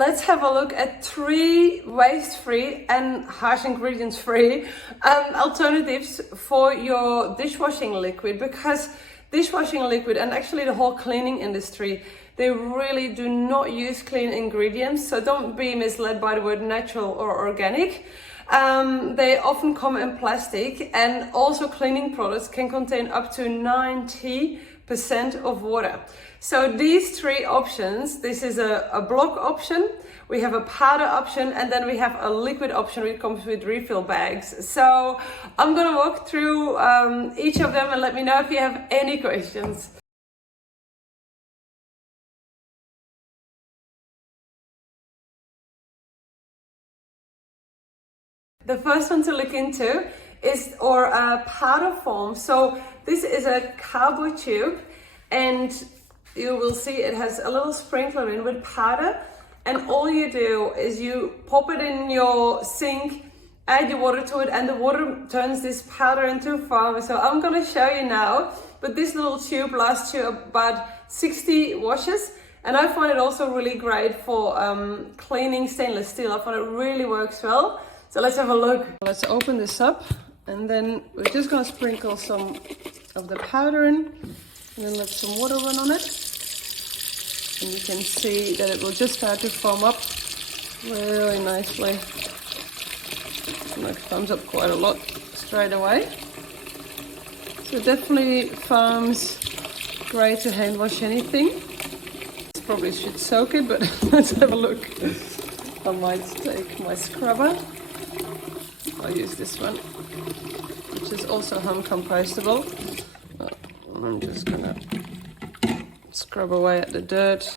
let's have a look at 3 waste-free and harsh ingredients-free alternatives for your dishwashing liquid, because dishwashing liquid and actually the whole cleaning industry, they really do not use clean ingredients, so don't be misled by the word natural or organic. They often come in plastic, and also cleaning products can contain up to 90% of water. So these 3 options, this is a block option, we have a powder option, and then we have a liquid option which comes with refill bags. So I'm gonna walk through each of them and let me know if you have any questions. The first one to look into is a powder form. So this is a cowboy tube, and you will see it has a little sprinkler in with powder, and all you do is you pop it in your sink, add your water to it, and the water turns this powder into foam. So I'm going to show you now, but this little tube lasts you about 60 washes, and I find it also really great for cleaning stainless steel. I find it really works well. So let's have a look. Let's open this up, and then we're just going to sprinkle some of the powder in, and then let some water run on it. And you can see that it will just start to foam up really nicely. And it foams up quite a lot straight away. So it definitely foams great to hand wash anything. Probably should soak it, but let's have a look. I might take my scrubber. I'll use this one, which is also home compostable. I'm just gonna scrub away at the dirt.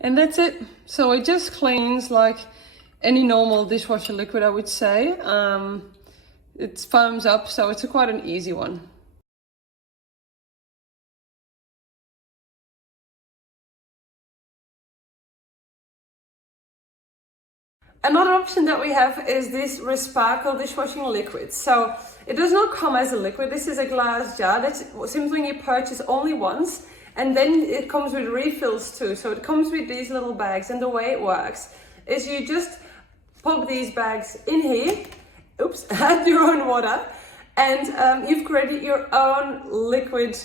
And that's it. So it just cleans like any normal dishwasher liquid, I would say. It foams up, so it's quite an easy one. Another option that we have is this Resparkle dishwashing liquid. So it does not come as a liquid. This is a glass jar. That's something you purchase only once, and then it comes with refills too. So it comes with these little bags, and the way it works is you just pop these bags in here, add your own water, and you've created your own liquid,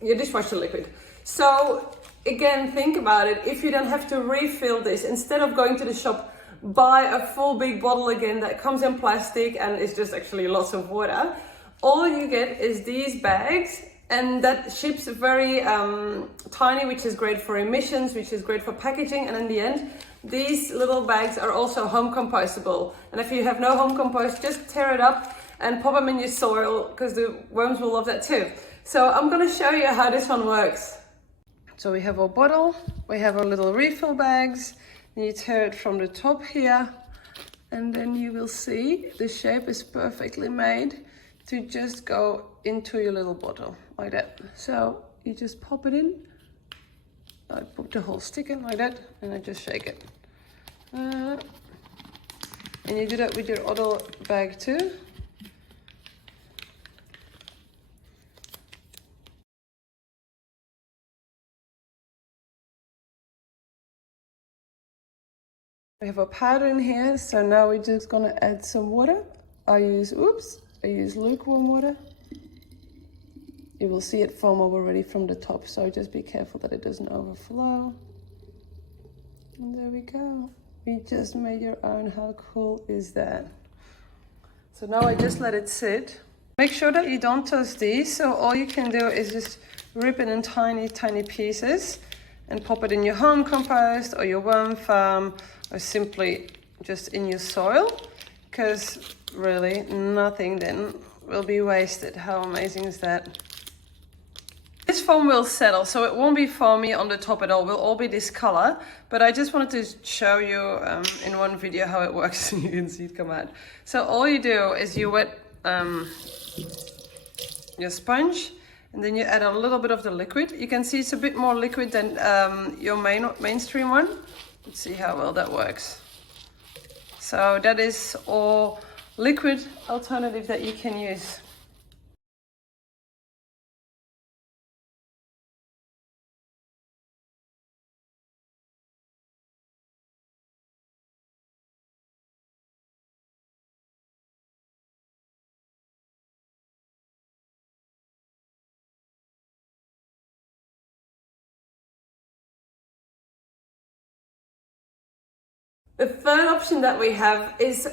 your dishwasher liquid. So again, think about it. If you don't have to refill this, instead of going to the shop, buy a full big bottle again that comes in plastic and is just actually lots of water. All you get is these bags, and that ships very tiny, which is great for emissions, which is great for packaging. And in the end, these little bags are also home compostable. And if you have no home compost, just tear it up and pop them in your soil, because the worms will love that too. So I'm going to show you how this one works. So we have our bottle, we have our little refill bags. You tear it from the top here, and then you will see the shape is perfectly made to just go into your little bottle like that. So you just pop it in. I put the whole stick in like that, and I just shake it. And you do that with your other bag too. We have a powder in here, so now we're just gonna add some water. I use lukewarm water. You will see it foam up already from the top, so just be careful that it doesn't overflow. And there we go. We just made your own. How cool is that? So now I just let it sit. Make sure that you don't toast these, so all you can do is just rip it in tiny, tiny pieces and pop it in your home compost or your worm farm, or simply just in your soil, because really nothing then will be wasted. How amazing is that? This foam will settle, so it won't be foamy on the top at all. It will all be this color, but I just wanted to show you in one video how it works. You can see it come out. So all you do is you wet your sponge, and then you add a little bit of the liquid. You can see it's a bit more liquid than your mainstream one. Let's see how well that works. So that is all liquid alternative that you can use. The third option that we have is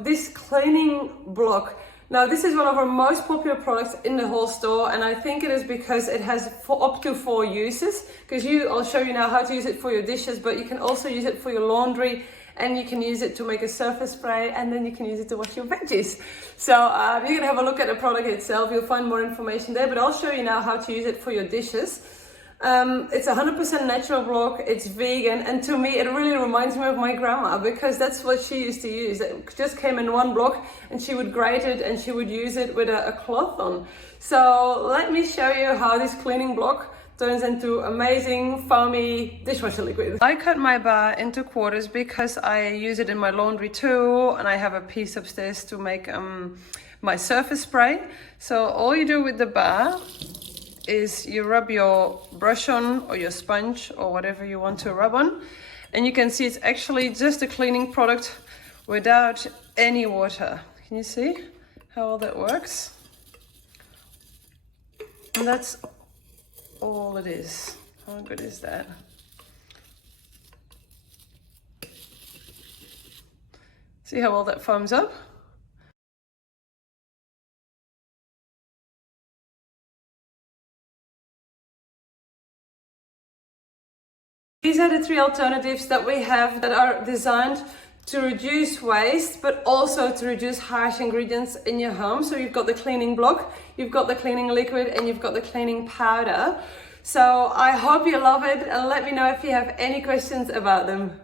this cleaning block. Now this is one of our most popular products in the whole store, and I think it is because it has up to 4 uses. I'll show you now how to use it for your dishes, but you can also use it for your laundry, and you can use it to make a surface spray, and then you can use it to wash your veggies. So you can have a look at the product itself, you'll find more information there, but I'll show you now how to use it for your dishes. It's 100% natural block, it's vegan, and to me it really reminds me of my grandma, because that's what she used to use. It just came in one block and she would grate it and she would use it with a cloth on. So let me show you how this cleaning block turns into amazing foamy dishwasher liquid. I cut my bar into quarters because I use it in my laundry too, and I have a piece upstairs to make my surface spray. So all you do with the bar is you rub your brush on, or your sponge, or whatever you want to rub on, and you can see it's actually just a cleaning product without any water. Can you see how all that works? And that's all it is. How good is that? See how all that foams up? These are the 3 alternatives that we have that are designed to reduce waste, but also to reduce harsh ingredients in your home. So you've got the cleaning block, you've got the cleaning liquid, and you've got the cleaning powder. So I hope you love it, and let me know if you have any questions about them.